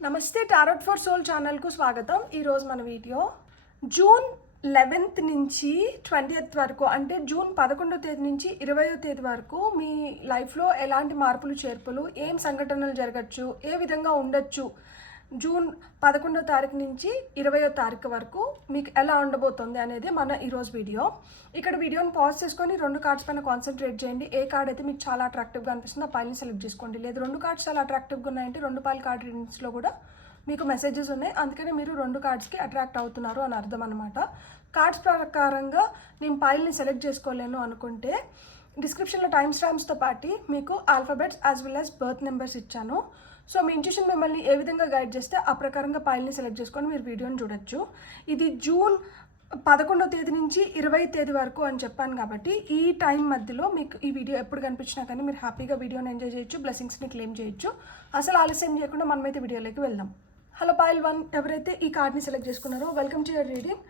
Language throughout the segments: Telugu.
నమస్తే టారోట్ ఫర్ సోల్ ఛానల్కు స్వాగతం. ఈరోజు మన వీడియో జూన్ 11th నుంచి 20th వరకు, అంటే జూన్ 11వ తేదీ నుంచి 20వ తేదీ వరకు మీ లైఫ్లో ఎలాంటి మార్పులు చేర్పులు, ఏం సంఘటనలు జరగచ్చు, ఏ విధంగా ఉండొచ్చు, జూన్ 11వ తారీఖు నుంచి 20వ తారీఖు వరకు మీకు ఎలా ఉండబోతుంది అనేది మన ఈరోజు వీడియో. ఇక్కడ వీడియోని పాజ్ చేసుకొని 2 కార్డ్స్ పైన కాన్సన్ట్రేట్ చేయండి. ఏ కార్డ్ అయితే మీకు చాలా అట్రాక్టివ్గా అనిపిస్తుందో ఆ పైల్ని సెలెక్ట్ చేసుకోండి. లేదు 2 కార్డ్స్ చాలా అట్రాక్టివ్గా ఉన్నాయంటే 2 పైల్ కార్డ్ రీడింగ్స్లో కూడా మీకు మెసేజెస్ ఉన్నాయి, అందుకని మీరు 2 కార్డ్స్కి అట్రాక్ట్ అవుతున్నారు అని అర్థం అనమాట. కార్డ్స్ ప్రకారంగా నేను పైల్ని సెలెక్ట్ చేసుకోలేను అనుకుంటే డిస్క్రిప్షన్లో టైమ్ స్టాంప్స్తో పాటు మీకు alphabets as well as berth numbers ఇచ్చాను. సో మీ ఇంట్యూషన్ మిమ్మల్ని ఏ విధంగా గైడ్ చేస్తే ఆ ప్రకారంగా పైల్ని సెలెక్ట్ చేసుకొని మీరు వీడియోని చూడొచ్చు. ఇది జూన్ 11వ తేదీ నుంచి 20వ తేదీ వరకు అని చెప్పాను కాబట్టి ఈ టైం మధ్యలో మీకు ఈ వీడియో ఎప్పుడు కనిపించినా కానీ మీరు హ్యాపీగా వీడియోని ఎంజాయ్ చేయొచ్చు, బ్లెస్సింగ్స్ని క్లెయిమ్ చేయొచ్చు. అసలు ఆలస్యం చేయకుండా మనమైతే వీడియోలోకి వెళ్దాం. హలో పైల్ 1 ఎవరైతే ఈ కార్డ్ని సెలెక్ట్ చేసుకున్నారో welcome to your reading.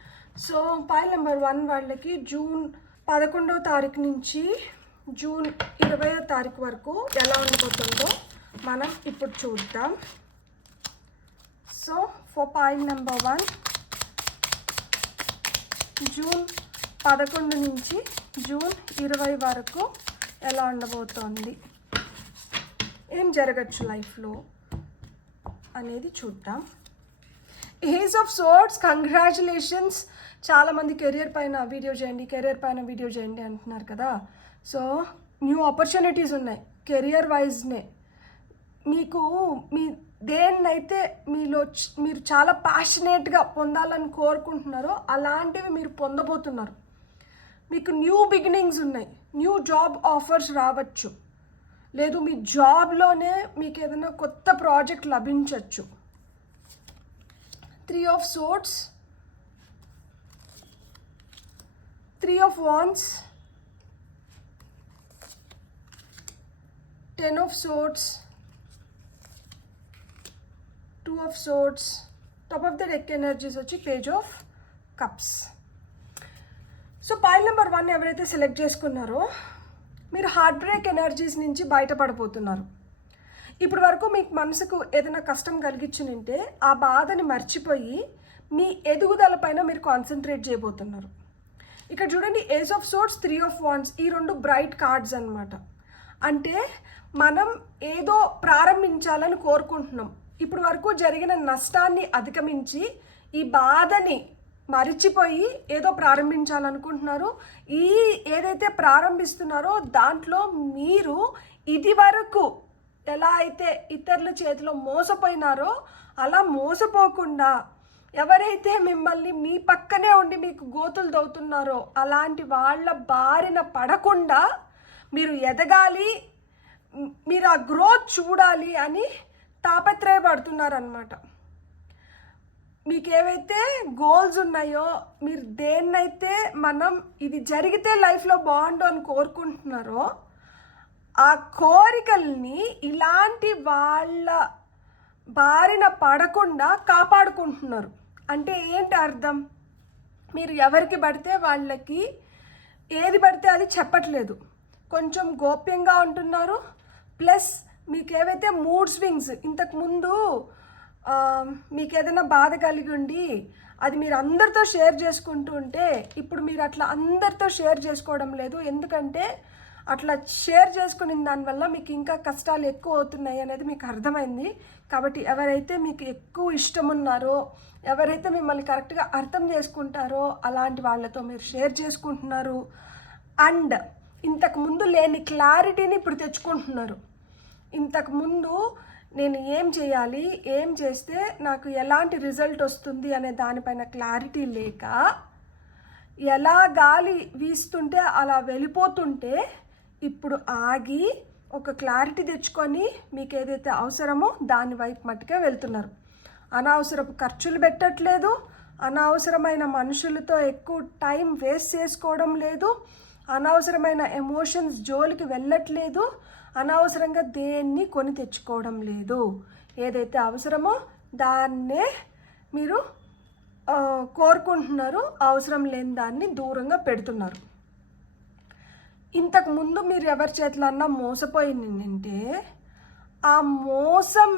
So pile number 1 వాళ్ళకి జూన్ 11వ తారీఖు నుంచి జూన్ 20వ తారీఖు వరకు ఎలా ఉండబోతుందో మనం ఇప్పుడు చూద్దాం. So for pile number 1 June 11 నుంచి జూన్ 20 వరకు ఎలా ఉండబోతోంది, ఏం జరగచ్చు లైఫ్లో అనేది చూద్దాం. Age of swords, congratulations. చాలామంది కెరియర్ పైన వీడియో చేయండి అంటున్నారు కదా. సో న్యూ ఆపర్చునిటీస్ ఉన్నాయి కెరియర్ వైజ్నే. మీకు మీ దేన్నైతే మీరు చాలా ప్యాషనేట్గా పొందాలని కోరుకుంటున్నారో అలాంటివి మీరు పొందబోతున్నారు. మీకు న్యూ బిగినింగ్స్ ఉన్నాయి, న్యూ జాబ్ ఆఫర్స్ రావచ్చు, లేదు మీ జాబ్లోనే మీకు ఏదైనా కొత్త project లభించవచ్చు. 3 of swords, 3 of wands, 10 of swords, 2 of swords. Top of the deck energies వచ్చి page of cups. So pile number 1 ఎవరైతే సెలెక్ట్ చేసుకున్నారో మీరు హార్ట్ బ్రేక్ ఎనర్జీస్ నుంచి బయటపడిపోతున్నారు. ఇప్పటి వరకు మీకు మనసుకు ఏదైనా కష్టం కలిగించునింటే ఆ బాధని మర్చిపోయి మీ ఎదుగుదల పైన మీరు కాన్సన్ట్రేట్ చేయబోతున్నారు. ఇక్కడ చూడండి, age of swords, 3 of wands, ఈ 2 బ్రైట్ కార్డ్స్ అన్నమాట. అంటే మనం ఏదో ప్రారంభించాలని కోరుకుంటున్నాం. ఇప్పటి వరకు జరిగిన నష్టాన్ని అధిగమించి ఈ బాధని మరిచిపోయి ఏదో ప్రారంభించాలనుకుంటున్నారు. ఈ ఏదైతే ప్రారంభిస్తున్నారో దాంట్లో మీరు ఇది వరకు ఎలా అయితే ఇతరుల చేతిలో మోసపోయినారో అలా మోసపోకుండా, ఎవరైతే మిమ్మల్ని మీ పక్కనే ఉండి మీకు గోతులు దవ్వుతున్నారో అలాంటి వాళ్ళ బారిన పడకుండా మీరు ఎదగాలి, మీరు ఆ గ్రోత్ చూడాలి అని తాపత్రయపడుతున్నారనమాట. మీకు ఏవైతే గోల్స్ ఉన్నాయో, మీరు దేన్నైతే మనం ఇది జరిగితే లైఫ్లో బాగుండు అని కోరుకుంటున్నారో ఆ కోరికల్ని ఇలాంటి వాళ్ళ బారిన పడకుండా కాపాడుకుంటున్నారు. అంటే ఏంటి అర్థం? మీరు ఎవరికి పడితే వాళ్ళకి ఏది పడితే అది చెప్పట్లేదు, కొంచెం గోప్యంగా ఉంటున్నారు. ప్లస్ మీకు ఏవైతే మూడ్ స్వింగ్స్, ఇంతకుముందు మీకు ఏదైనా బాధ కలిగి ఉండి అది మీరు అందరితో షేర్ చేసుకుంటూ ఉంటే ఇప్పుడు మీరు అట్లా అందరితో షేర్ చేసుకోవడం లేదు. ఎందుకంటే అట్లా షేర్ చేసుకునే దానివల్ల మీకు ఇంకా కష్టాలు ఎక్కువ అవుతున్నాయి అనేది మీకు అర్థమైంది. కాబట్టి ఎవరైతే మీకు ఎక్కువ ఇష్టం ఉన్నారో, ఎవరైతే మిమ్మల్ని కరెక్ట్గా అర్థం చేసుకుంటారో అలాంటి వాళ్ళతో మీరు షేర్ చేసుకుంటున్నారు. అండ్ ఇంతకుముందు లేని క్లారిటీని ఇప్పుడు తెచ్చుకుంటున్నారు. ఇంతకుముందు నేను ఏం చేయాలి, ఏం చేస్తే నాకు ఎలాంటి రిజల్ట్ వస్తుంది అనే దానిపైన క్లారిటీ లేక ఎలా గాలి వీస్తుంటే అలా వెళ్ళిపోతుంటే ఇప్పుడు ఆగి ఒక క్లారిటీ తెచ్చుకొని మీకు ఏదైతే అవసరమో దాని వైపు మట్టుకే వెళ్తున్నారు. అనవసరపు ఖర్చులు పెట్టట్లేదు, అనవసరమైన మనుషులతో ఎక్కువ టైం వేస్ట్ చేసుకోవడం లేదు, అనవసరమైన ఎమోషన్స్ జోలికి వెళ్ళట్లేదు, అనవసరంగా దేన్ని కొని తెచ్చుకోవడం లేదు. ఏదైతే అవసరమో దాన్నే మీరు కోరుకుంటున్నారు, అవసరం లేని దాన్ని దూరంగా పెడుతున్నారు. ఇంతకుముందు మీరు ఎవరి చేతులన్నా మోసపోయిందంటే ఆ మోసం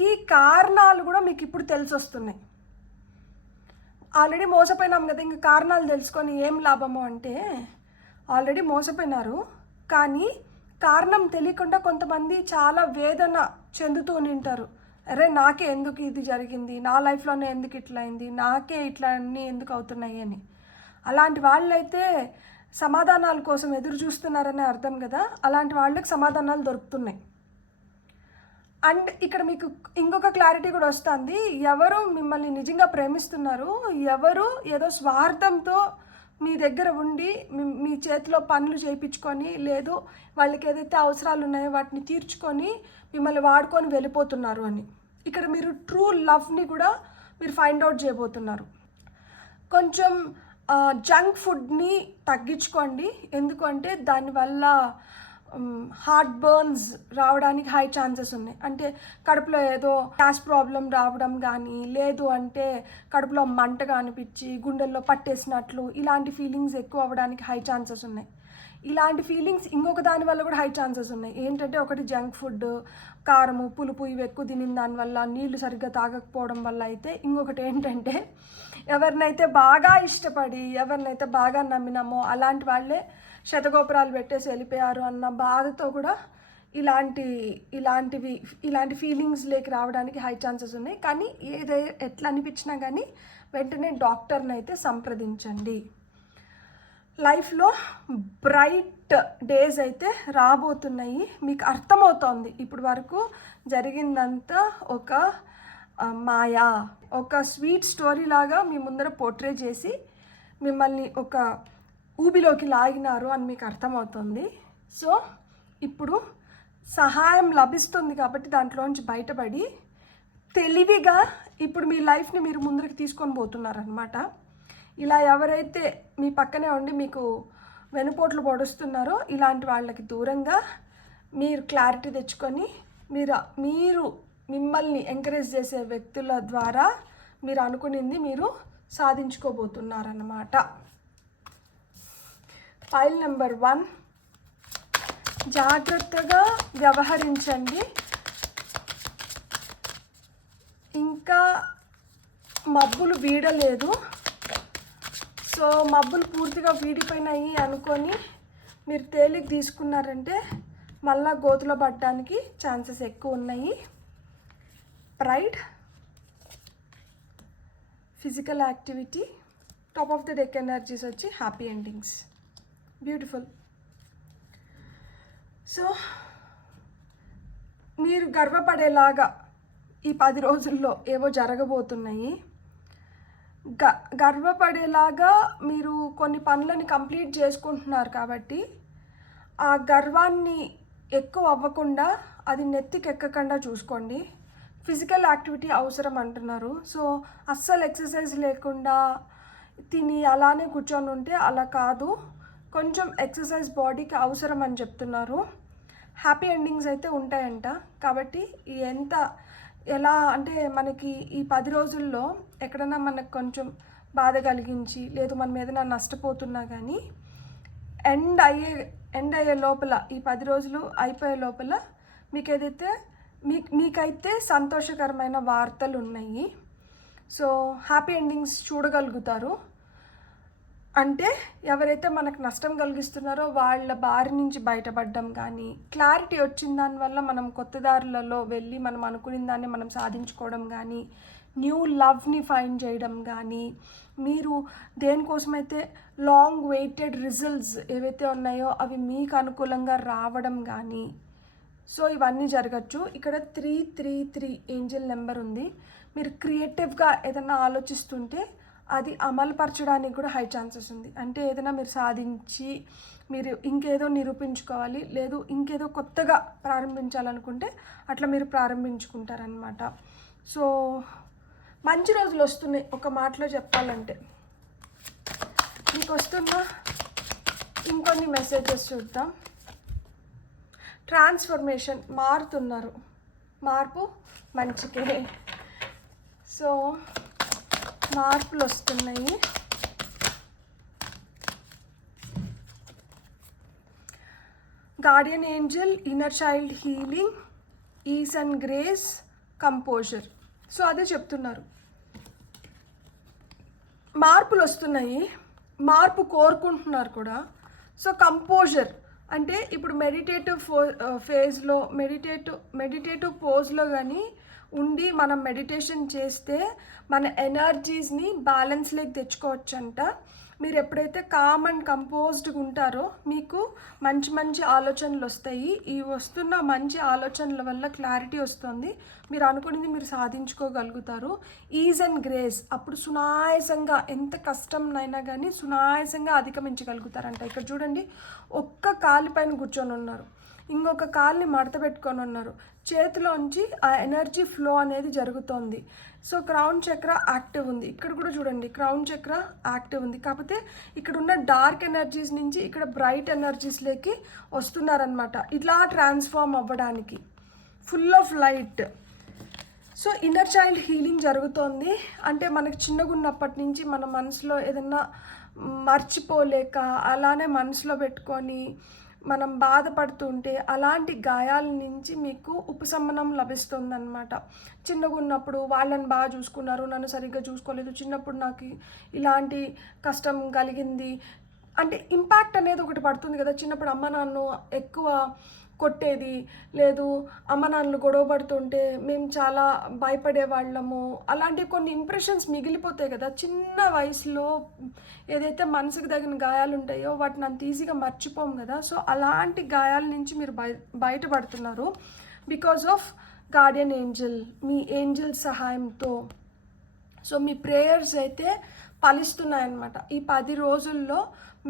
దానికి కారణాలు కూడా మీకు ఇప్పుడు తెలిసి వస్తున్నాయి. ఆల్రెడీ మోసపోయినాం కదా, ఇంకా కారణాలు తెలుసుకొని ఏం లాభము అంటే, ఆల్రెడీ మోసపోయినారు కానీ కారణం తెలియకుండా కొంతమంది చాలా వేదన చెందుతూ ఉంటారు. అరే నాకే ఎందుకు ఇది జరిగింది, నా లైఫ్లోనే ఎందుకు ఇట్లా అయింది, నాకే ఇట్లా అన్నీ ఎందుకు అవుతున్నాయి అని. అలాంటి వాళ్ళైతే సమాధానాల కోసం ఎదురు చూస్తున్నారనే అర్థం కదా. అలాంటి వాళ్ళకి సమాధానాలు దొరుకుతున్నాయి. అండ్ ఇక్కడ మీకు ఇంకొక క్లారిటీ కూడా వస్తుంది. ఎవరు మిమ్మల్ని నిజంగా ప్రేమిస్తున్నారు, ఎవరు ఏదో స్వార్థంతో మీ దగ్గర ఉండి మీ చేతిలో పనులు చేయించుకొని, లేదు వాళ్ళకి ఏదైతే అవసరాలు ఉన్నాయో వాటిని తీర్చుకొని మిమ్మల్ని వాడుకొని వెళ్ళిపోతున్నారు అని. ఇక్కడ మీరు ట్రూ లవ్ని కూడా మీరు ఫైండ్ అవుట్ చేయబోతున్నారు. కొంచెం జంక్ ఫుడ్ని తగ్గించుకోండి. ఎందుకంటే దానివల్ల హార్ట్ బర్న్స్ రావడానికి హై ఛాన్సెస్ ఉన్నాయి. అంటే కడుపులో ఏదో గ్యాస్ ప్రాబ్లం రావడం కానీ, లేదు అంటే కడుపులో మంటగా అనిపించి గుండెల్లో పట్టేసినట్లు ఇలాంటి ఫీలింగ్స్ ఎక్కువ అవ్వడానికి హై ఛాన్సెస్ ఉన్నాయి. ఇలాంటి ఫీలింగ్స్ ఇంకొక దాని వల్ల కూడా హై ఛాన్సెస్ ఉన్నాయి. ఏంటంటే ఒకటి జంక్ ఫుడ్, కారము పులుపు ఇవి ఎక్కువ తినిన దానివల్ల, నీళ్లు సరిగ్గా తాగకపోవడం వల్ల అయితే. ఇంకొకటి ఏంటంటే ఎవరినైతే బాగా ఇష్టపడి ఎవరినైతే బాగా నమ్మినామో అలాంటి వాళ్ళే శతగోపురాలు పెట్టేసి వెళ్ళిపోయారు అన్న బాధతో కూడా ఇలాంటి ఫీలింగ్స్ లేకి రావడానికి హై ఛాన్సెస్ ఉన్నాయి. కానీ ఎట్లా అనిపించినా కానీ వెంటనే డాక్టర్ని అయితే సంప్రదించండి. లైఫ్లో బ్రైట్ డేస్ అయితే రాబోతున్నాయి. మీకు అర్థమవుతోంది ఇప్పుడు వరకు జరిగిందంతా ఒక మాయా, ఒక స్వీట్ స్టోరీ లాగా మీ ముందర పోర్ట్రే చేసి మిమ్మల్ని ఒక ఊబిలోకి లాగినారు అని మీకు అర్థమవుతుంది. సో ఇప్పుడు సహాయం లభిస్తుంది కాబట్టి దాంట్లోంచి బయటపడి తెలివిగా ఇప్పుడు మీ లైఫ్ని మీరు ముందుకు తీసుకొని పోతున్నారనమాట. ఇలా ఎవరైతే మీ పక్కనే ఉండి మీకు వెనుపోట్లు పొడుస్తున్నారో ఇలాంటి వాళ్ళకి దూరంగా మీరు క్లారిటీ తెచ్చుకొని మీరు మిమ్మల్ని ఎంకరేజ్ చేసే వ్యక్తుల ద్వారా మీరు అనుకునింది మీరు సాధించుకోబోతున్నారన్నమాట. ఫైల్ నెంబర్ 1, జాగ్రత్తగా వ్యవహరించండి. ఇంకా మబ్బులు వీడలేదు. సో మబ్బులు పూర్తిగా వీడిపోయినాయి అనుకొని మీరు తేలిక తీసుకున్నారంటే మళ్ళా గోతులో పడడానికి ఛాన్సెస్ ఎక్కువ ఉన్నాయి. Pride, physical activity, top of the deck energies వచ్చి హ్యాపీ ఎండింగ్స్. బ్యూటిఫుల్. సో మీరు గర్వపడేలాగా ఈ 10 రోజుల్లో ఏవో జరగబోతున్నాయి. గర్వపడేలాగా మీరు కొన్ని పనులని కంప్లీట్ చేసుకుంటున్నారు కాబట్టి ఆ గర్వాన్ని ఎక్కువ అవ్వకుండా, అది నెత్తికెక్కకుండా చూసుకోండి. ఫిజికల్ యాక్టివిటీ అవసరం అంటున్నారు. సో అస్సలు ఎక్సర్సైజ్ లేకుండా తిని అలానే కూర్చొని ఉంటే అలా కాదు, కొంచెం ఎక్సర్సైజ్ బాడీకి అవసరం అని చెప్తున్నారు. హ్యాపీ ఎండింగ్స్ అయితే ఉంటాయంట. కాబట్టి ఎలా అంటే మనకి ఈ 10 రోజుల్లో ఎక్కడైనా మనకు కొంచెం బాధ కలిగించి, లేదు మనం ఏదైనా నష్టపోతున్నా కానీ ఎండ్ అయ్యే లోపల, ఈ 10 రోజులు అయిపోయే లోపల మీకైతే సంతోషకరమైన వార్తలు ఉన్నాయి. సో హ్యాపీ ఎండింగ్స్ చూడగలుగుతారు. అంటే ఎవరైతే మనకు నష్టం కలిగిస్తున్నారో వాళ్ళ బారి నుంచి బయటపడడం కానీ, క్లారిటీ వచ్చిన దానివల్ల మనం కొత్త దారులలో వెళ్ళి మనం అనుకున్న దాన్ని మనం సాధించుకోవడం కానీ, న్యూ లవ్ని ఫైండ్ చేయడం కానీ, మీరు దేనికోసమైతే లాంగ్ వెయిటెడ్ రిజల్ట్స్ ఏవైతే ఉన్నాయో అవి మీకు అనుకూలంగా రావడం కానీ, సో ఇవన్నీ జరగచ్చు. ఇక్కడ 333 ఏంజల్ నెంబర్ ఉంది. మీరు క్రియేటివ్గా ఏదైనా ఆలోచిస్తుంటే అది అమలుపరచడానికి కూడా హై ఛాన్సెస్ ఉంది. అంటే ఏదైనా మీరు సాధించి మీరు ఇంకేదో నిరూపించుకోవాలి, లేదు ఇంకేదో కొత్తగా ప్రారంభించాలనుకుంటే అట్లా మీరు ప్రారంభించుకుంటారనమాట. సో మంచి రోజులు వస్తున్నాయి. ఒక మాటలో చెప్పాలంటే మీకు వస్తున్న ఇంకొన్ని మెసేజెస్ చూద్దాం. ట్రాన్స్ఫర్మేషన్, మారుతున్నారు, మార్పు మంచికే. సో మార్పులు వస్తున్నాయి. Guardian Angel, inner child healing, is and grace, composer. So అదే చెప్తున్నారు, మార్పులు వస్తున్నాయి, మార్పు కోరుకుంటున్నారు కూడా. సో కంపోజర్ అంటే ఇప్పుడు మెడిటేటివ్ ఫేజ్లో మెడిటేటివ్ పోజ్లో కానీ ఉండి మనం మెడిటేషన్ చేస్తే మన ఎనర్జీస్ని బ్యాలెన్స్లోకి తెచ్చుకోవచ్చంట. మీరు ఎప్పుడైతే కామ్ అండ్ కంపోజ్డ్గా ఉంటారో మీకు మంచి మంచి ఆలోచనలు వస్తాయి. ఈ వస్తున్న మంచి ఆలోచనల వల్ల క్లారిటీ వస్తుంది, మీరు అనుకునేది మీరు సాధించుకోగలుగుతారు. ఈజ్ అండ్ గ్రేస్, అప్పుడు సునాయాసంగా ఎంత కష్టంనైనా కానీ సునాయాసంగా అధిగమించగలుగుతారంట. ఇక్కడ చూడండి, ఒక్క కాలు పైన కూర్చొని ఉన్నారు, ఇంకొక కాల్ని మడత పెట్టుకొని ఉన్నారు, చేతిలోంచి ఆ ఎనర్జీ ఫ్లో అనేది జరుగుతోంది. సో క్రౌన్ చక్ర యాక్టివ్ ఉంది, ఇక్కడ కూడా చూడండి క్రౌన్ చక్ర యాక్టివ్ ఉంది. కాకపోతే ఇక్కడ ఉన్న డార్క్ ఎనర్జీస్ నుంచి ఇక్కడ బ్రైట్ ఎనర్జీస్లోకి వస్తున్నారనమాట, ఇట్లా ట్రాన్స్ఫార్మ్ అవ్వడానికి, full of light. So inner child healing జరుగుతోంది. అంటే మనకి చిన్నగా ఉన్నప్పటి నుంచి మన మనసులో ఏదన్నా మర్చిపోలేక అలానే మనసులో పెట్టుకొని మనం బాధపడుతుంటే అలాంటి గాయాల నుంచి మీకు ఉపశమనం లభిస్తుందన్నమాట. చిన్నగా ఉన్నప్పుడు వాళ్ళని బాగా చూసుకున్నారు, నన్ను సరిగ్గా చూసుకోలేదు, చిన్నప్పుడు నాకు ఇలాంటి కష్టం కలిగింది అంటే ఇంపాక్ట్ అనేది ఒకటి పడుతుంది కదా. చిన్నప్పుడు అమ్మ నాన్న ఎక్కువ కొట్టేది లేదు, అమ్మ నాన్నలు గొడవ పడుతుంటే మేము చాలా భయపడే వాళ్ళము, అలాంటి కొన్ని ఇంప్రెషన్స్ మిగిలిపోతాయి కదా చిన్న వయసులో. ఏదైతే మనసుకు తగిన గాయాలు ఉంటాయో వాటిని అంత ఈజీగా మర్చిపోము కదా. సో అలాంటి గాయాల నుంచి మీరు బయటపడుతున్నారు బికాజ్ ఆఫ్ గార్డియన్ ఏంజల్, మీ ఏంజల్ సహాయంతో. సో మీ ప్రేయర్స్ అయితే ఫలిస్తున్నాయన్నమాట. ఈ 10 రోజుల్లో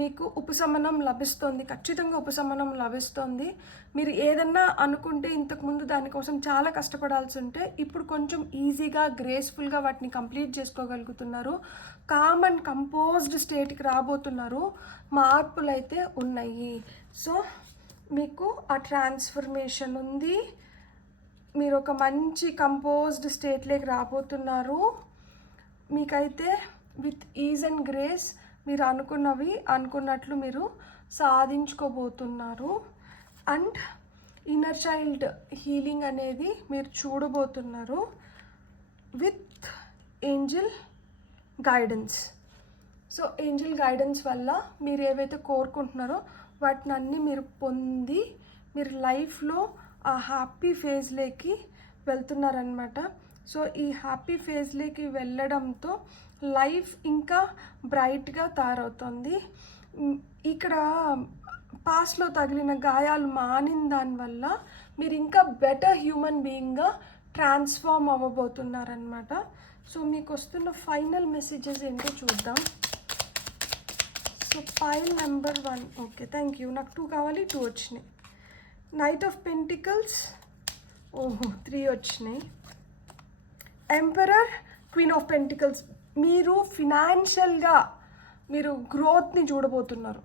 మీకు ఉపశమనం లభిస్తుంది, ఖచ్చితంగా ఉపశమనం లభిస్తుంది. మీరు ఏదన్నా అనుకుంటే ఇంతకుముందు దానికోసం చాలా కష్టపడాల్సి ఉంటే ఇప్పుడు కొంచెం ఈజీగా గ్రేస్ఫుల్గా వాటిని కంప్లీట్ చేసుకోగలుగుతున్నారు. కామ్ అండ్ కంపోజ్డ్ స్టేట్కి రాబోతున్నారు, మార్పులు అయితే ఉన్నాయి. సో మీకు ఆ ట్రాన్స్ఫర్మేషన్ ఉంది, మీరు ఒక మంచి కంపోజ్డ్ స్టేట్లోకి రాబోతున్నారు. మీకైతే విత్ ఈజ్ అండ్ గ్రేస్ మీరు అనుకున్నట్లు మీరు సాధించుకోబోతున్నారు. అండ్ ఇన్నర్ చైల్డ్ హీలింగ్ అనేది మీరు చూడబోతున్నారు with Angel guidance. So Angel guidance వల్ల మీరు ఏవైతే కోరుకుంటున్నారో వాటిని అన్నీ మీరు పొంది మీరు లైఫ్లో ఆ హ్యాపీ ఫేజ్లోకి వెళ్తున్నారనమాట. సో ఈ హ్యాపీ ఫేజ్లోకి వెళ్ళడంతో లైఫ్ ఇంకా బ్రైట్గా తయారవుతుంది. ఇక్కడ పాస్ట్లో తగిలిన గాయాలు మానిన దానివల్ల మీరు ఇంకా బెటర్ హ్యూమన్ బీయింగ్గా ట్రాన్స్ఫార్మ్ అవ్వబోతున్నారనమాట. సో మీకు వస్తున్న ఫైనల్ మెసేజెస్ ఏంటో చూద్దాం. So pile number 1, okay thank you, నాకు 2 కావాలి, 2 వచ్చినాయి. నైట్ ఆఫ్ పెంటికల్స్, 3 వచ్చినాయి. ఎంపరర్, క్వీన్ ఆఫ్ పెంటికల్స్, మీరు ఫినాన్షియల్గా మీరు గ్రోత్ని చూడబోతున్నారు.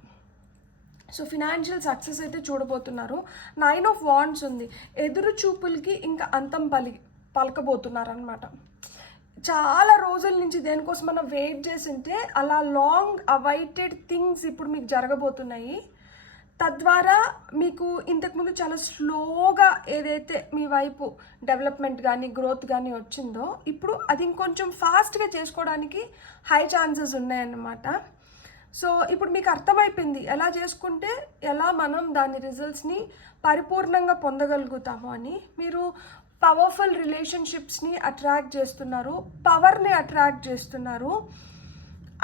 సో ఫినాన్షియల్ సక్సెస్ అయితే చూడబోతున్నారు. 9 ఆఫ్ వాండ్స్ ఉంది, ఎదురు చూపులకి ఇంకా అంతం పలకబోతున్నారు అనమాట. చాలా రోజుల నుంచి దేనికోసం మనం వెయిట్ చేసి ఉంటే అలా లాంగ్ అవైటెడ్ థింగ్స్ ఇప్పుడు మీకు జరగబోతున్నాయి. తద్వారా మీకు ఇంతకుముందు చాలా స్లోగా ఏదైతే మీ వైపు డెవలప్మెంట్ కానీ గ్రోత్ కానీ వచ్చిందో ఇప్పుడు అది ఇంకొంచెం ఫాస్ట్గా చేసుకోవడానికి హై ఛాన్సెస్ ఉన్నాయన్నమాట. సో ఇప్పుడు మీకు అర్థమైపోయింది ఎలా చేసుకుంటే ఎలా మనం దాని రిజల్ట్స్ని పరిపూర్ణంగా పొందగలుగుతాము అని. మీరు పవర్ఫుల్ రిలేషన్షిప్స్ని అట్రాక్ట్ చేస్తున్నారు, పవర్ని అట్రాక్ట్ చేస్తున్నారు.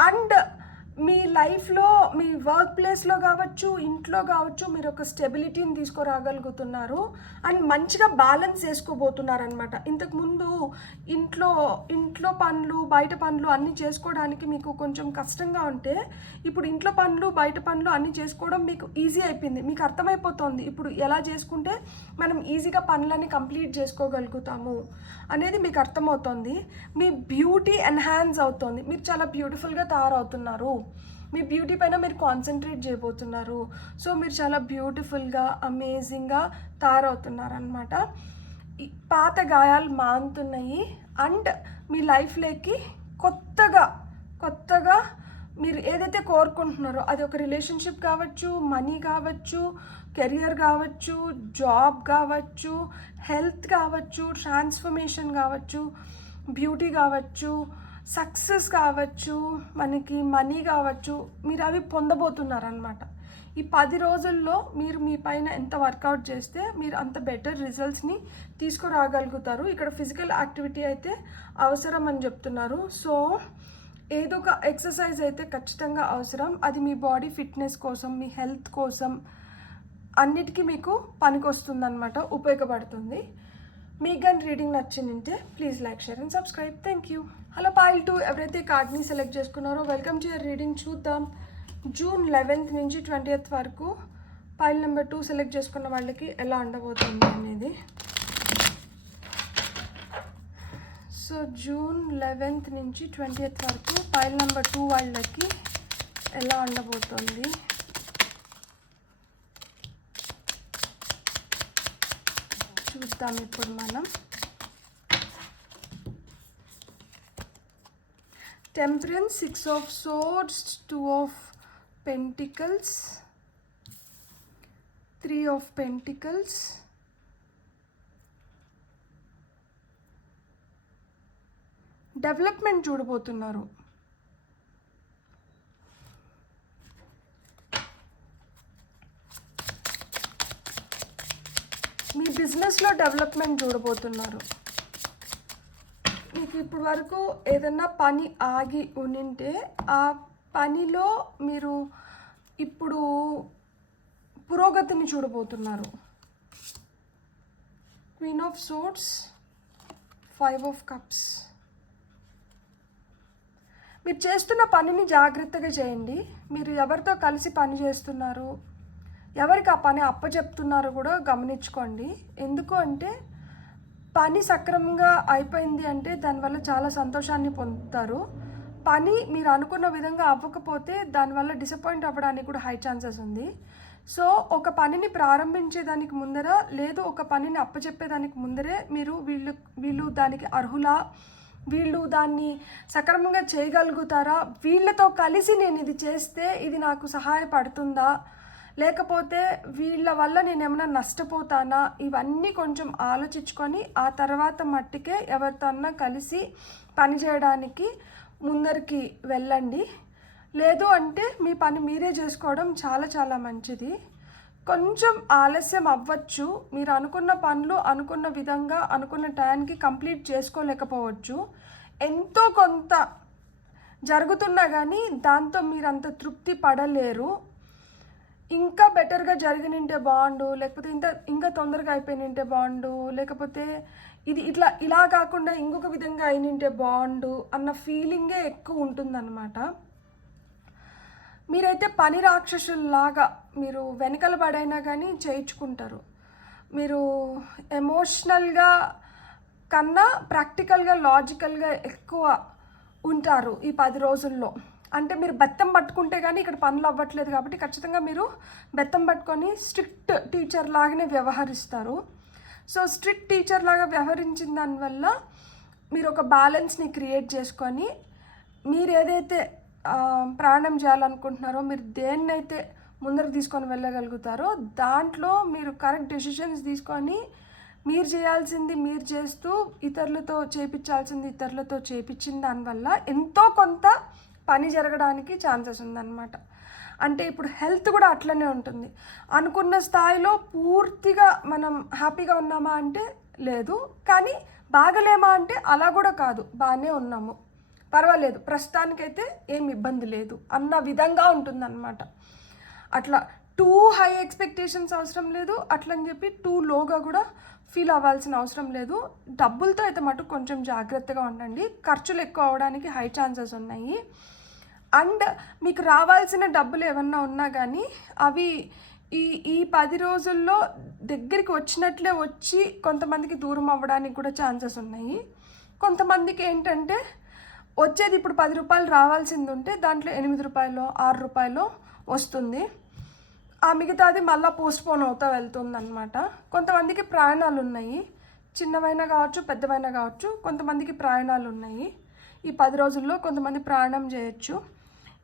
అండ్ మీ లైఫ్లో మీ వర్క్ ప్లేస్లో కావచ్చు ఇంట్లో కావచ్చు మీరు ఒక స్టెబిలిటీని తీసుకురాగలుగుతున్నారు అండ్ మంచిగా బ్యాలెన్స్ చేసుకోబోతున్నారు అనమాట. ఇంతకుముందు ఇంట్లో పనులు బయట పనులు అన్నీ చేసుకోవడానికి మీకు కొంచెం కష్టంగా ఉంటే ఇప్పుడు ఇంట్లో పనులు బయట పనులు అన్నీ చేసుకోవడం మీకు ఈజీ అయిపోయింది. మీకు అర్థమైపోతుంది ఇప్పుడు ఎలా చేసుకుంటే మనం ఈజీగా పనులన్నీ కంప్లీట్ చేసుకోగలుగుతాము అనేది మీకు అర్థమవుతుంది. మీ బ్యూటీ ఎన్హాన్స్ అవుతుంది, మీరు చాలా బ్యూటిఫుల్గా తయారవుతున్నారు, మీ బ్యూటీ పైన మీరు కాన్సన్ట్రేట్ చేయబోతున్నారు. సో మీరు చాలా బ్యూటిఫుల్గా అమేజింగ్గా తయారవుతున్నారు అనమాట. పాత గాయాలు మానుతున్నాయి అండ్ మీ లైఫ్లోకి కొత్తగా మీరు ఏదైతే కోరుకుంటున్నారో అది ఒక రిలేషన్షిప్ కావచ్చు, మనీ కావచ్చు, కెరియర్ కావచ్చు, జాబ్ కావచ్చు, హెల్త్ కావచ్చు, ట్రాన్స్ఫర్మేషన్ కావచ్చు, బ్యూటీ కావచ్చు, సక్సెస్ కావచ్చు, మనకి మనీ కావచ్చు, మీరు అవి పొందబోతున్నారనమాట. ఈ 10 రోజుల్లో మీరు మీ పైన ఎంత వర్కౌట్ చేస్తే మీరు అంత బెటర్ రిజల్ట్స్ని తీసుకురాగలుగుతారు. ఇక్కడ ఫిజికల్ యాక్టివిటీ అయితే అవసరం అని చెప్తున్నారు. సో ఏదో ఒక ఎక్సర్సైజ్ అయితే ఖచ్చితంగా అవసరం. అది మీ బాడీ ఫిట్నెస్ కోసం, మీ హెల్త్ కోసం అన్నిటికీ మీకు పనికొస్తుంది అనమాట, ఉపయోగపడుతుంది. మీకు కానీ రీడింగ్ నచ్చిందంటే please like, share and subscribe. Thank you. Hello foil 2 ఎవరైతే కార్డ్ని సెలెక్ట్ చేసుకున్నారో వెల్కమ్ టు యువర్ రీడింగ్. చూద్దాం జూన్ 11th నుంచి 20th వరకు పాయిల్ నెంబర్ 2 సెలెక్ట్ చేసుకున్న వాళ్ళకి ఎలా ఉండబోతుంది అనేది. సో జూన్ 11th నుంచి 20th వరకు పాయిల్ నెంబర్ 2 వాళ్ళకి ఎలా ఉండబోతుంది. చూద్దాం ఇప్పుడు మనం. Temperance, 6 of Swords, 2 of Pentacles, 3 of Pentacles, development చూడబోతున్నారు. మీ బిజినెస్లో డెవలప్మెంట్ చూడబోతున్నారు. మీకు ఇప్పుడు వరకు ఏదన్నా పని ఆగి ఉంటే ఆ పనిలో మీరు ఇప్పుడు పురోగతిని చూడబోతున్నారు. Queen of swords, 5 of Cups. మీరు చేస్తున్న పనిని జాగ్రత్తగా చేయండి. మీరు ఎవరితో కలిసి పని చేస్తున్నారు, ఎవరికి ఆ పని అప్పచెప్తున్నారో కూడా గమనించుకోండి. ఎందుకు అంటే పని సక్రమంగా అయిపోయింది అంటే దానివల్ల చాలా సంతోషాన్ని పొందుతారు. పని మీరు అనుకున్న విధంగా అవ్వకపోతే దానివల్ల డిసప్పాయింట్ అవ్వడానికి కూడా హై ఛాన్సెస్ ఉంది. సో ఒక పనిని ప్రారంభించేదానికి ముందర, లేదు ఒక పనిని అప్పచెప్పేదానికి ముందరే మీరు వీళ్ళు దానికి అర్హులా, వీళ్ళు దాన్ని సక్రమంగా చేయగలుగుతారా, వీళ్ళతో కలిసి నేను ఇది చేస్తే ఇది నాకు సహాయపడుతుందా, లేకపోతే వీళ్ళ వల్ల నేను ఏమైనా నష్టపోతానా, ఇవన్నీ కొంచెం ఆలోచించుకొని ఆ తర్వాత మట్టికే ఎవరితో అన్నా కలిసి పని చేయడానికి ముందరికి వెళ్ళండి. లేదు అంటే మీ పని మీరే చేసుకోవడం చాలా చాలా మంచిది. కొంచెం ఆలస్యం అవ్వచ్చు, మీరు అనుకున్న పనులు అనుకున్న విధంగా అనుకున్న టైంకి కంప్లీట్ చేసుకోలేకపోవచ్చు. ఎంతో కొంత జరుగుతున్నా కానీ దాంతో మీరు అంత తృప్తి పడలేరు. ఇంకా బెటర్గా జరిగినింటే బాగుండు, లేకపోతే ఇంకా తొందరగా అయిపోయినంటే బాగుండు, లేకపోతే ఇది ఇలా కాకుండా ఇంకొక విధంగా అయినింటే బాగుండు అన్న ఫీలింగే ఎక్కువ ఉంటుందన్నమాట. మీరైతే పని రాక్షసుల్లాగా మీరు వెనకల పడైనా కానీ చేయించుకుంటారు. మీరు ఎమోషనల్గా కన్నా ప్రాక్టికల్గా, లాజికల్గా ఎక్కువ ఉంటారు ఈ 10 రోజుల్లో. అంటే మీరు బెత్తం పట్టుకుంటే కానీ ఇక్కడ పనులు అవ్వట్లేదు కాబట్టి ఖచ్చితంగా మీరు బెత్తం పట్టుకొని స్ట్రిక్ట్ టీచర్ లాగానే వ్యవహరిస్తారు. సో స్ట్రిక్ట్ టీచర్ లాగా వ్యవహరించిన దానివల్ల మీరు ఒక బ్యాలెన్స్ని క్రియేట్ చేసుకొని మీరు ఏదైతే ప్రయాణం చేయాలనుకుంటున్నారో, మీరు దేన్నైతే ముందరకు తీసుకొని వెళ్ళగలుగుతారో దాంట్లో మీరు కరెక్ట్ డెసిషన్స్ తీసుకొని మీరు చేయాల్సింది మీరు చేస్తూ ఇతరులతో చేయించాల్సింది ఇతరులతో చేయించిన దానివల్ల ఎంతో కొంత పని జరగడానికి ఛాన్సెస్ ఉందన్నమాట. అంటే ఇప్పుడు హెల్త్ కూడా అట్లనే ఉంటుంది. అనుకున్న స్థాయిలో పూర్తిగా మనం హ్యాపీగా ఉన్నామా అంటే లేదు, కానీ బాగలేమా అంటే అలా కూడా కాదు, బాగానే ఉన్నాము, పర్వాలేదు, ప్రస్తుతానికైతే ఏం ఇబ్బంది లేదు అన్న విధంగా ఉంటుందన్నమాట. అట్లా టూ హై ఎక్స్పెక్టేషన్స్ అవసరం లేదు, అట్లని చెప్పి టూ లోగా కూడా ఫీల్ అవ్వాల్సిన అవసరం లేదు. డబ్బులతో అయితే మటుకు కొంచెం జాగ్రత్తగా ఉండండి, ఖర్చులు ఎక్కువ అవడానికి హై ఛాన్సెస్ ఉన్నాయి. అండ్ మీకు రావాల్సిన డబ్బులు ఏమన్నా ఉన్నా కానీ అవి ఈ 10 రోజుల్లో దగ్గరికి వచ్చినట్లే వచ్చి కొంతమందికి దూరం అవ్వడానికి కూడా ఛాన్సెస్ ఉన్నాయి. కొంతమందికి ఏంటంటే వచ్చేది ఇప్పుడు 10 రూపాయలు రావాల్సింది ఉంటే దాంట్లో 8 రూపాయలు 6 రూపాయలు వస్తుంది, ఆ మిగతాది మళ్ళీ పోస్ట్పోన్ అవుతూ వెళ్తుంది అనమాట. కొంతమందికి ప్రయాణాలు ఉన్నాయి, చిన్నవైనా కావచ్చు పెద్దవైనా కావచ్చు, కొంతమందికి ప్రయాణాలు ఉన్నాయి. ఈ 10 రోజుల్లో కొంతమంది ప్రయాణం చేయొచ్చు.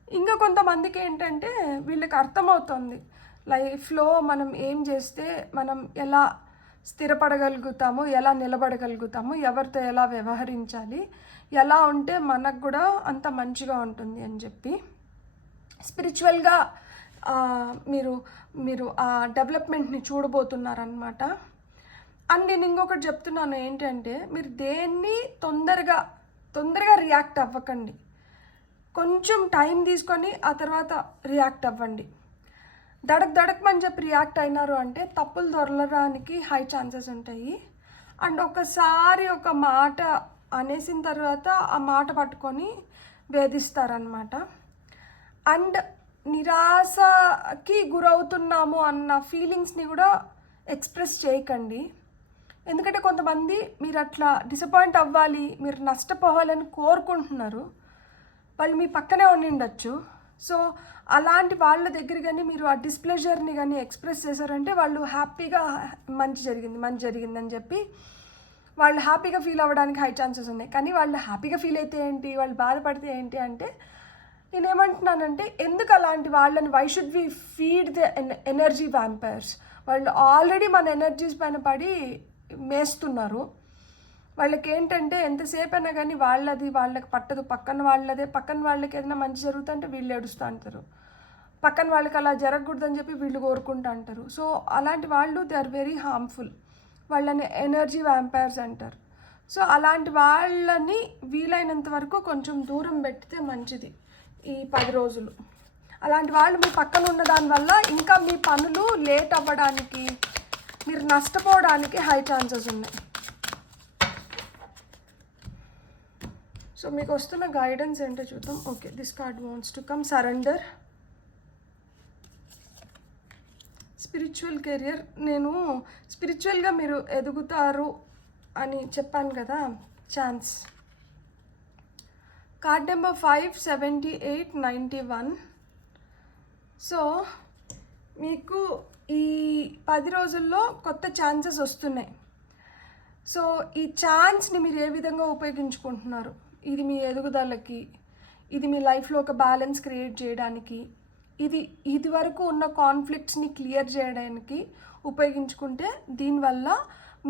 ఇంకా కొంతమందికి ఏంటంటే వీళ్ళకి అర్థమవుతుంది లైఫ్లో మనం ఏం చేస్తే మనం ఎలా స్థిరపడగలుగుతాము, ఎలా నిలబడగలుగుతాము, ఎవరితో ఎలా వ్యవహరించాలి, ఎలా ఉంటే మనకు కూడా అంత మంచిగా ఉంటుంది అని చెప్పి స్పిరిచువల్గా మీరు మీరు ఆ డెవలప్మెంట్ని చూడబోతున్నారనమాట. అండ్ నేను ఇంకొకటి చెప్తున్నాను ఏంటంటే, మీరు దేన్ని తొందరగా రియాక్ట్ అవ్వకండి. కొంచెం టైం తీసుకొని ఆ తర్వాత రియాక్ట్ అవ్వండి. దడకమని చెప్పి రియాక్ట్ అయినారు అంటే తప్పులు దొరలడానికి హై ఛాన్సెస్ ఉంటాయి. అండ్ ఒకసారి ఒక మాట అనేసిన తర్వాత ఆ మాట పట్టుకొని వేధిస్తారనమాట. అండ్ నిరాశకి గురవుతున్నాము అన్న ఫీలింగ్స్ని కూడా ఎక్స్ప్రెస్ చేయకండి. ఎందుకంటే కొంతమంది మీరు అట్లా డిసప్పాయింట్ అవ్వాలి, మీరు నష్టపోవాలని కోరుకుంటున్నారు. వాళ్ళు మీ పక్కనే ఉండిండొచ్చు. సో అలాంటి వాళ్ళ దగ్గర కానీ మీరు ఆ డిస్ప్లెజర్ని కానీ ఎక్స్ప్రెస్ చేశారంటే వాళ్ళు హ్యాపీగా మంచి జరిగిందని చెప్పి వాళ్ళు హ్యాపీగా ఫీల్ అవ్వడానికి హై ఛాన్సెస్ ఉన్నాయి. కానీ వాళ్ళు హ్యాపీగా ఫీల్ అయితే ఏంటి, వాళ్ళు బాధపడితే ఏంటి అంటే, నేనేమంటున్నానంటే ఎందుకు అలాంటి వాళ్ళని why should we feed the energy vampires? వాళ్ళు ఆల్రెడీ మన ఎనర్జీస్ పైన పడి మేస్తున్నారు. వాళ్ళకి ఏంటంటే ఎంతసేపు అయినా కానీ వాళ్ళకి పట్టదు, పక్కన వాళ్ళకి ఏదైనా మంచి జరుగుతుంటే వీళ్ళు ఏడుస్తూ అంటారు, పక్కన వాళ్ళకి అలా జరగకూడదని చెప్పి వీళ్ళు కోరుకుంటూ అంటారు. సో అలాంటి వాళ్ళు దే ఆర్ వెరీ హార్మ్ఫుల్. వాళ్ళని ఎనర్జీ వ్యాంపైర్స్ అంటారు. సో అలాంటి వాళ్ళని వీలైనంత వరకు కొంచెం దూరం పెట్టితే మంచిది ఈ 10 రోజులు. అలాంటి వాళ్ళు మీ పక్కన ఉన్న దానివల్ల ఇంకా మీ పనులు లేట్ అవ్వడానికి, మీరు నష్టపోవడానికి హై ఛాన్సెస్ ఉన్నాయి. సో మీకు వస్తున్న గైడెన్స్ ఏంటో చూద్దాం. Okay, this card wants to come surrender. Spiritual career, నేను స్పిరిచువల్గా మీరు ఎదుగుతారు అని చెప్పాను కదా, ఛాన్స్. Card number 5, 78, 91. సో మీకు ఈ 10 రోజుల్లో కొత్త ఛాన్సెస్ వస్తున్నాయి. సో ఈ ఛాన్స్ని మీరు ఏ విధంగా ఉపయోగించుకుంటున్నారు? ఇది మీ ఎదుగుదలకి, ఇది మీ లైఫ్లో ఒక బ్యాలెన్స్ క్రియేట్ చేయడానికి, ఇది వరకు ఉన్న కాన్ఫ్లిక్ట్స్ని క్లియర్ చేయడానికి ఉపయోగించుకుంటే దీనివల్ల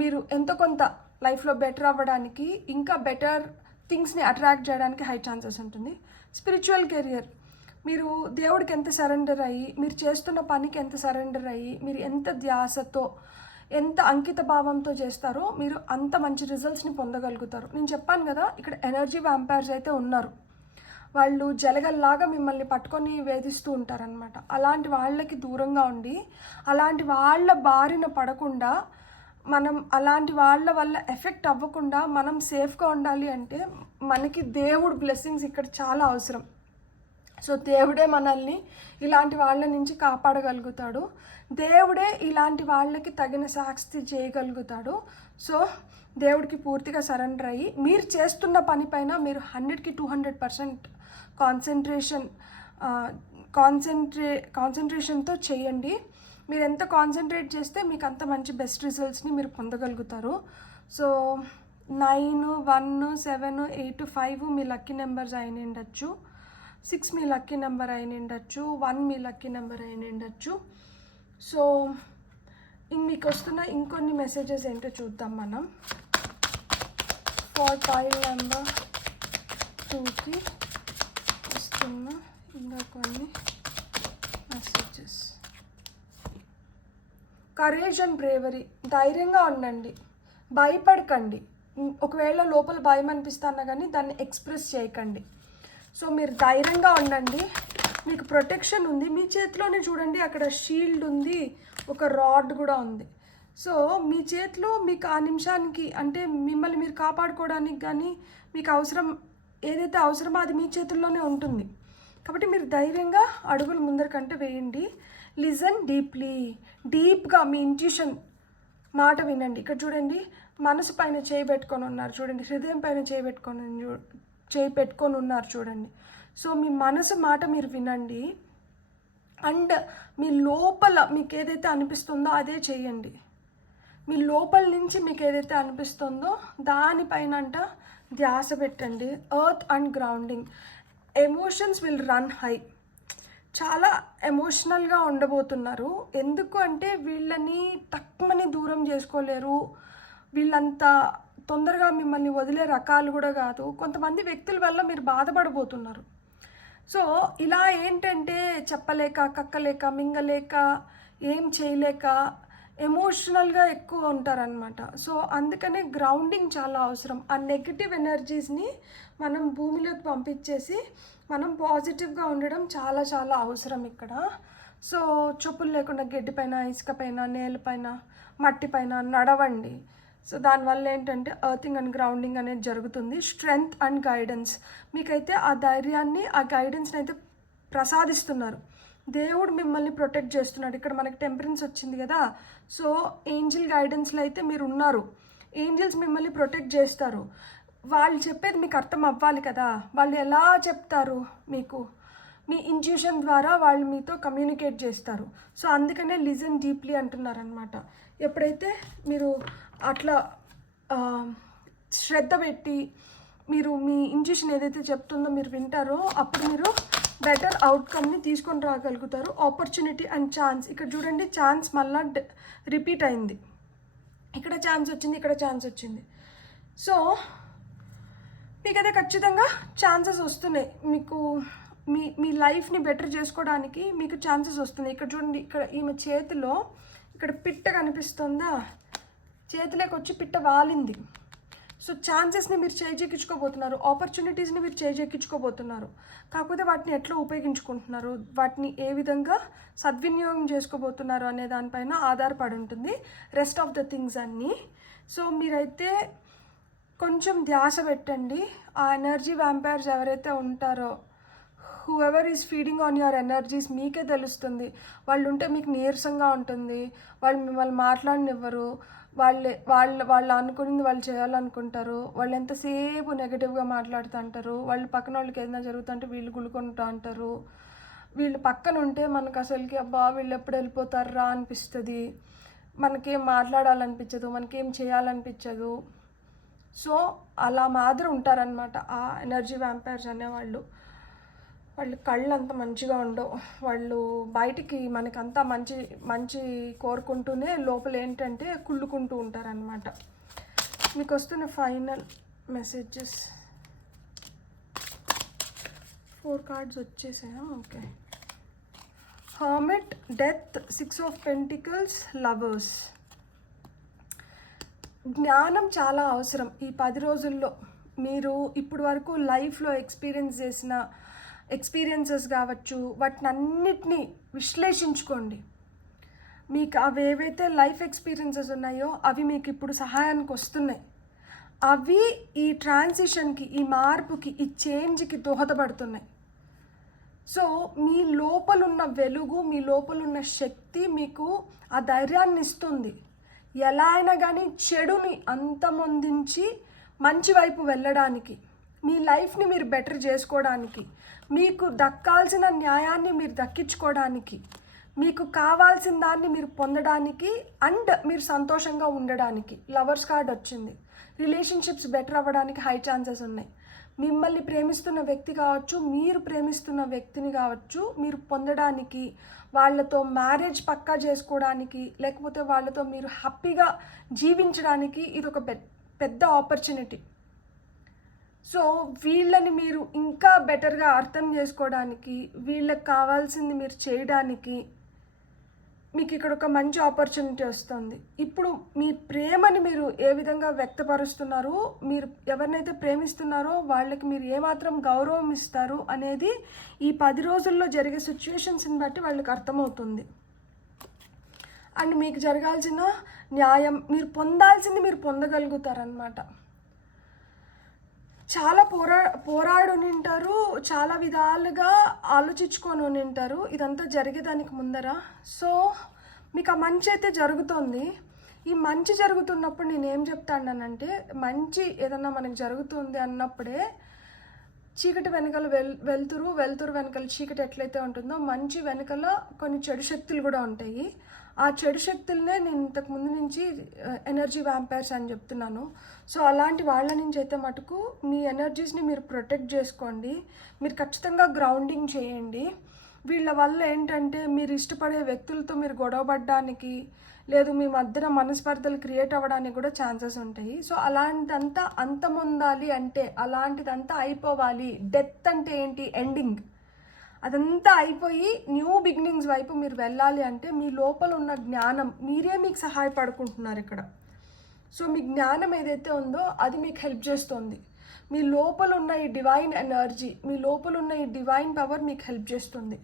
మీరు ఎంతో కొంత లైఫ్లో బెటర్ అవ్వడానికి, ఇంకా బెటర్ థింగ్స్ని అట్రాక్ట్ చేయడానికి హై ఛాన్సెస్ ఉంటుంది. స్పిరిచువల్ కెరియర్, మీరు దేవుడికి ఎంత సరెండర్ అయ్యి, మీరు చేస్తున్న పనికి ఎంత సరెండర్ అయ్యి, మీరు ఎంత ధ్యాసతో, ఎంత అంకిత భావంతో చేస్తారో మీరు అంత మంచి రిజల్ట్స్ని పొందగలుగుతారు. నేను చెప్పాను కదా, ఇక్కడ ఎనర్జీ వ్యాంపైర్స్ అయితే ఉన్నారు. వాళ్ళు జలగల్లాగా మిమ్మల్ని పట్టుకొని వేధిస్తూ ఉంటారనమాట. అలాంటి వాళ్ళకి దూరంగా ఉండి, అలాంటి వాళ్ళ బారిన పడకుండా, మనం అలాంటి వాళ్ళ వల్ల ఎఫెక్ట్ అవ్వకుండా మనం సేఫ్గా ఉండాలి అంటే మనకి దేవుడు బ్లెస్సింగ్స్ ఇక్కడ చాలా అవసరం. సో దేవుడే మనల్ని ఇలాంటి వాళ్ళ నుంచి కాపాడగలుగుతాడు. దేవుడే ఇలాంటి వాళ్ళకి తగిన శాస్తి చేయగలుగుతాడు. సో దేవుడికి పూర్తిగా సరెండర్ అయ్యి మీరు చేస్తున్న పనిపైన మీరు 100కి 200% కాన్సన్ట్రేషన్తో చేయండి. మీరు ఎంత కాన్సన్ట్రేట్ చేస్తే మీకు అంత మంచి బెస్ట్ రిజల్ట్స్ని మీరు పొందగలుగుతారు. సో 9, 1, 7, 8, 5 మీ లక్కీ నెంబర్స్ అయిన ఉండొచ్చు. 6 మీ లక్కీ నెంబర్ అయిన ఉండొచ్చు. 1 మీ లక్కీ నెంబర్ అయిన ఉండొచ్చు. సో మీకు వస్తున్న ఇంకొన్ని మెసేజెస్ ఏంటో చూద్దాం మనం. ఫర్ పైల్ నెంబర్ 2కి వస్తున్న ఇంకా కొన్ని మెసేజెస్. కరేజ్ అండ్ బ్రేవరీ, ధైర్యంగా ఉండండి, భయపడకండి. ఒకవేళ లోపల భయం అనిపిస్తున్నా కానీ దాన్ని ఎక్స్ప్రెస్ చేయకండి. సో మీరు ధైర్యంగా ఉండండి, మీకు ప్రొటెక్షన్ ఉంది. మీ చేతిలోనే చూడండి, అక్కడ షీల్డ్ ఉంది, ఒక రాడ్ కూడా ఉంది. సో మీ చేతిలో మీకు ఆ నిమిషానికి, అంటే మిమ్మల్ని మీరు కాపాడుకోవడానికి కానీ మీకు అవసరం ఏదైతే అవసరమో అది మీ చేతుల్లోనే ఉంటుంది. కాబట్టి మీరు ధైర్యంగా అడుగులు ముందరికంటే వేయండి. లిజన్ డీప్గా మీ ఇంట్యూషన్ మాట వినండి. ఇక్కడ చూడండి, మనసు పైన చేయి పెట్టుకొని ఉన్నారు చూడండి, హృదయం పైన చేయి పెట్టుకొని ఉన్నారు చూడండి. సో మీ మనసు మాట మీరు వినండి. అండ్ మీ లోపల మీకు ఏదైతే అనిపిస్తుందో అదే చేయండి. మీ లోపల నుంచి మీకు ఏదైతే అనిపిస్తుందో దానిపైన ధ్యాస పెట్టండి. Earth and grounding, emotions will run high. చాలా ఎమోషనల్గా ఉండబోతున్నారు. ఎందుకు అంటే వీళ్ళని తక్కువని దూరం చేసుకోలేరు. వీళ్ళంత తొందరగా మిమ్మల్ని వదిలే రకాలు కూడా కాదు. కొంతమంది వ్యక్తుల వల్ల మీరు బాధపడబోతున్నారు. సో ఇలా ఏంటంటే చెప్పలేక, కక్కలేక, మింగలేక, ఏం చేయలేక ఎమోషనల్గా ఎక్కువ ఉంటారనమాట. సో అందుకనే గ్రౌండింగ్ చాలా అవసరం. ఆ నెగిటివ్ ఎనర్జీస్ని మనం భూమిలోకి పంపించేసి మనం పాజిటివ్గా ఉండడం చాలా చాలా అవసరం ఇక్కడ. సో చెప్పులు లేకుండా గడ్డి పైన, ఇసుక పైన, నేలపైన, మట్టి పైన నడవండి. సో దానివల్ల ఏంటంటే ఎర్తింగ్ అండ్ గ్రౌండింగ్ అనేది జరుగుతుంది. స్ట్రెంగ్త్ అండ్ గైడెన్స్, మీకైతే ఆ ధైర్యాన్ని, ఆ గైడెన్స్ని అయితే ప్రసాదిస్తున్నారు. దేవుడు మిమ్మల్ని ప్రొటెక్ట్ చేస్తున్నాడు. ఇక్కడ మనకి టెంపరెన్స్ వచ్చింది కదా. సో ఏంజిల్ గైడెన్స్లో అయితే మీరు ఉన్నారు. ఏంజిల్స్ మిమ్మల్ని ప్రొటెక్ట్ చేస్తారు. వాళ్ళు చెప్పేది మీకు అర్థం అవ్వాలి కదా. వాళ్ళు ఎలా చెప్తారు మీకు? మీ ఇంట్యూషన్ ద్వారా వాళ్ళు మీతో కమ్యూనికేట్ చేస్తారు. సో అందుకనే లిజన్ డీప్లీ అంటున్నారనమాట. ఎప్పుడైతే మీరు అట్లా శ్రద్ధ పెట్టి మీరు మీ ఇంట్యూషన్ ఏదైతే చెప్తుందో మీరు వింటారో అప్పుడు మీరు బెటర్ అవుట్కమ్ని తీసుకొని రాగలుగుతారు. ఆపర్చునిటీ అండ్ ఛాన్స్, ఇక్కడ చూడండి ఛాన్స్ మళ్ళా రిపీట్ అయింది. ఇక్కడ ఛాన్స్ వచ్చింది, ఇక్కడ ఛాన్స్ వచ్చింది. సో మీకైతే ఖచ్చితంగా ఛాన్సెస్ వస్తున్నాయి. మీకు మీ లైఫ్ని బెటర్ చేసుకోవడానికి మీకు ఛాన్సెస్ వస్తున్నాయి. ఇక్కడ చూడండి, ఇక్కడ ఈమె చేతిలో ఇక్కడ పిట్ట కనిపిస్తుందా? చేతిలోకి వచ్చి పిట్ట వాలింది. సో ఛాన్సెస్ని మీరు చేజెక్కించుకోబోతున్నారు, ఆపర్చునిటీస్ని మీరు చేజెక్కించుకోబోతున్నారు. కాకపోతే వాటిని ఎట్లా ఉపయోగించుకుంటున్నారు, వాటిని ఏ విధంగా సద్వినియోగం చేసుకోబోతున్నారు అనే దానిపైన ఆధారపడి ఉంటుంది రెస్ట్ ఆఫ్ ద థింగ్స్ అన్నీ. సో మీరైతే కొంచెం ధ్యాస పెట్టండి. ఆ ఎనర్జీ వ్యాంపైర్స్ ఎవరైతే ఉంటారో, whoever is feeding on your energies, మీకే తెలుస్తుంది. వాళ్ళు ఉంటే మీకు నీరసంగా ఉంటుంది, వాళ్ళు మిమ్మల్ని మాట్లాడనివ్వరు, వాళ్ళు అనుకున్నది వాళ్ళు చేయాలనుకుంటారు, వాళ్ళు ఎంతసేపు నెగిటివ్గా మాట్లాడుతూ అంటారు, వాళ్ళు పక్కన వాళ్ళకి ఏదైనా జరుగుతుంటే వీళ్ళు గులుకుంటూ అంటారు. వీళ్ళు పక్కన ఉంటే మనకు అసలుకి అబ్బా వీళ్ళు ఎప్పుడు వెళ్ళిపోతారా అనిపిస్తుంది, మనకేం మాట్లాడాలనిపించదు, మనకేం చేయాలనిపించదు. సో అలా మాదిరి ఉంటారనమాట ఆ ఎనర్జీ వ్యాంపైర్స్ అనేవాళ్ళు. వాళ్ళు కళ్ళు అంత మంచిగా ఉండవు. వాళ్ళు బయటికి మనకంతా మంచి మంచి కోరుకుంటూనే లోపల ఏంటంటే కుళ్ళుకుంటూ ఉంటారనమాట. మీకు వస్తున్న ఫైనల్ మెసేజెస్ 4 కార్డ్స్ వచ్చేసాయా? Okay. Hermit, death, 6 of pentacles, lovers. జ్ఞానం చాలా అవసరం ఈ 10 రోజుల్లో. మీరు ఇప్పటి వరకు లైఫ్లో ఎక్స్పీరియన్స్ చేసిన ఎక్స్పీరియన్సెస్ కావచ్చు, వాటిని అన్నిటినీ విశ్లేషించుకోండి. మీకు అవి ఏవైతే లైఫ్ ఎక్స్పీరియన్సెస్ ఉన్నాయో అవి మీకు ఇప్పుడు సహాయానికి వస్తున్నాయి. అవి ఈ ట్రాన్సిషన్కి, ఈ మార్పుకి, ఈ చేంజ్కి దోహదపడుతున్నాయి. సో మీ లోపలున్న వెలుగు, మీ లోపలున్న శక్తి మీకు ఆ ధైర్యాన్ని ఇస్తుంది. ఎలా అయినా కానీ చెడుని అంతమొందించి మంచి వైపు వెళ్ళడానికి, మీ లైఫ్ని మీరు బెటర్ చేసుకోవడానికి, మీకు దక్కాల్సిన న్యాయాన్ని మీరు దక్కించుకోవడానికి, మీకు కావాల్సిన దాన్ని మీరు పొందడానికి, అండ్ మీరు సంతోషంగా ఉండడానికి. లవర్స్ కార్డ్ వచ్చింది. రిలేషన్షిప్స్ బెటర్ అవ్వడానికి హై ఛాన్సెస్ ఉన్నాయి. మిమ్మల్ని ప్రేమిస్తున్న వ్యక్తి కావచ్చు, మీరు ప్రేమిస్తున్న వ్యక్తిని కావచ్చు, మీరు పొందడానికి, వాళ్ళతో మ్యారేజ్ పక్కా చేసుకోవడానికి, లేకపోతే వాళ్ళతో మీరు హ్యాపీగా జీవించడానికి ఇది ఒక పెద్ద ఆపర్చునిటీ. సో వీళ్ళని మీరు ఇంకా బెటర్గా అర్థం చేసుకోవడానికి, వీళ్ళకి కావాల్సింది మీరు చేయడానికి మీకు ఇక్కడ ఒక మంచి ఆపర్చునిటీ వస్తుంది. ఇప్పుడు మీ ప్రేమని మీరు ఏ విధంగా వ్యక్తపరుస్తున్నారు, మీరు ఎవరినైతే ప్రేమిస్తున్నారో వాళ్ళకి మీరు ఏమాత్రం గౌరవం ఇస్తారు అనేది ఈ 10 రోజుల్లో జరిగే సిచ్యువేషన్స్ని బట్టి వాళ్ళకి అర్థమవుతుంది. అండ్ మీకు జరగాల్సిన న్యాయం, మీరు పొందాల్సింది మీరు పొందగలుగుతారనమాట. చాలా పోరాడు ఉంటారు, చాలా విధాలుగా ఆలోచించుకొని ఉంటారు ఇదంతా జరిగేదానికి ముందర. సో మీకు ఆ మంచి అయితే జరుగుతుంది. ఈ మంచి జరుగుతున్నప్పుడు నేను ఏం చెప్తానంటే, మంచి ఏదన్నా మనకు జరుగుతుంది అన్నప్పుడే చీకటి వెనకాల వెలుతురు వెనకాల చీకటి ఎట్లయితే ఉంటుందో, మంచి వెనకాల కొన్ని చెడు శక్తులు కూడా ఉంటాయి. ఆ చెడు శక్తులనే నేను ఇంతకు ముందు నుంచి ఎనర్జీ వ్యాంపైర్స్ అని చెప్తున్నాను. సో అలాంటి వాళ్ళ నుంచి అయితే మటుకు మీ ఎనర్జీస్ని మీరు ప్రొటెక్ట్ చేసుకోండి. మీరు ఖచ్చితంగా గ్రౌండింగ్ చేయండి. వీళ్ళ వల్ల ఏంటంటే మీరు ఇష్టపడే వ్యక్తులతో మీరు గొడవపడడానికి లేదు మీ మధ్యన మనస్పర్ధలు క్రియేట్ అవ్వడానికి కూడా ఛాన్సెస్ ఉంటాయి. సో అలాంటిదంతా అంతమొందాలి అంటే, అలాంటిదంతా అయిపోవాలి. డెత్ అంటే ఏంటి? ఎండింగ్. అదంతా అయిపోయి న్యూ బిగినింగ్స్ వైపు మీరు వెళ్ళాలి అంటే మీ లోపల ఉన్న జ్ఞానం మీరే మీకు సహాయపడుకుంటున్నారు ఇక్కడ. సో మీ జ్ఞానం ఏదైతే ఉందో అది మీకు హెల్ప్ చేస్తుంది. మీ లోపల ఉన్న ఈ డివైన్ ఎనర్జీ, మీ లోపల ఉన్న ఈ డివైన్ పవర్ మీకు హెల్ప్ చేస్తుంది.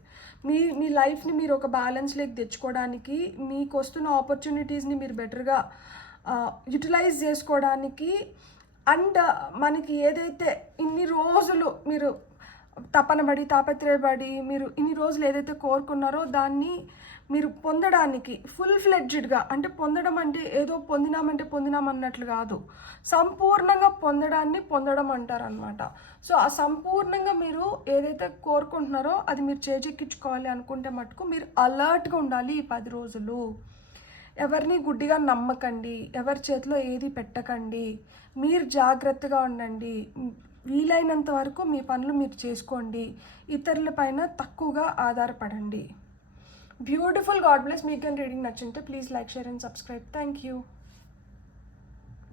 మీ లైఫ్ని మీరు ఒక బ్యాలెన్స్లోకి తెచ్చుకోవడానికి, మీకు వస్తున్న ఆపర్చునిటీస్ని మీరు బెటర్గా యూటిలైజ్ చేసుకోవడానికి, అండ్ మనకి ఏదైతే ఇన్ని రోజులు మీరు తపనబడి తాపత్రయపడి మీరు ఇన్ని రోజులు ఏదైతే కోరుకున్నారో దాన్ని మీరు పొందడానికి ఫుల్ ఫ్లెడ్జ్డ్గా, అంటే పొందడం అంటే ఏదో పొందినామన్నట్లు కాదు, సంపూర్ణంగా పొందడం అంటారు అనమాట. సో ఆ సంపూర్ణంగా మీరు ఏదైతే కోరుకుంటున్నారో అది మీరు చేజెక్కించుకోవాలి అనుకుంటే మటుకు మీరు అలర్ట్గా ఉండాలి ఈ 10 రోజులు. ఎవరిని గుడ్డిగా నమ్మకండి, ఎవరి చేతిలో ఏది పెట్టకండి, మీరు జాగ్రత్తగా ఉండండి. వీలైనంత వరకు మీ పనులు మీరు చేసుకోండి, ఇతరుల పైన తక్కువగా ఆధారపడండి. బ్యూటిఫుల్. God bless. మీకు రీడింగ్ నచ్చింటే please like, share and subscribe. Thank you.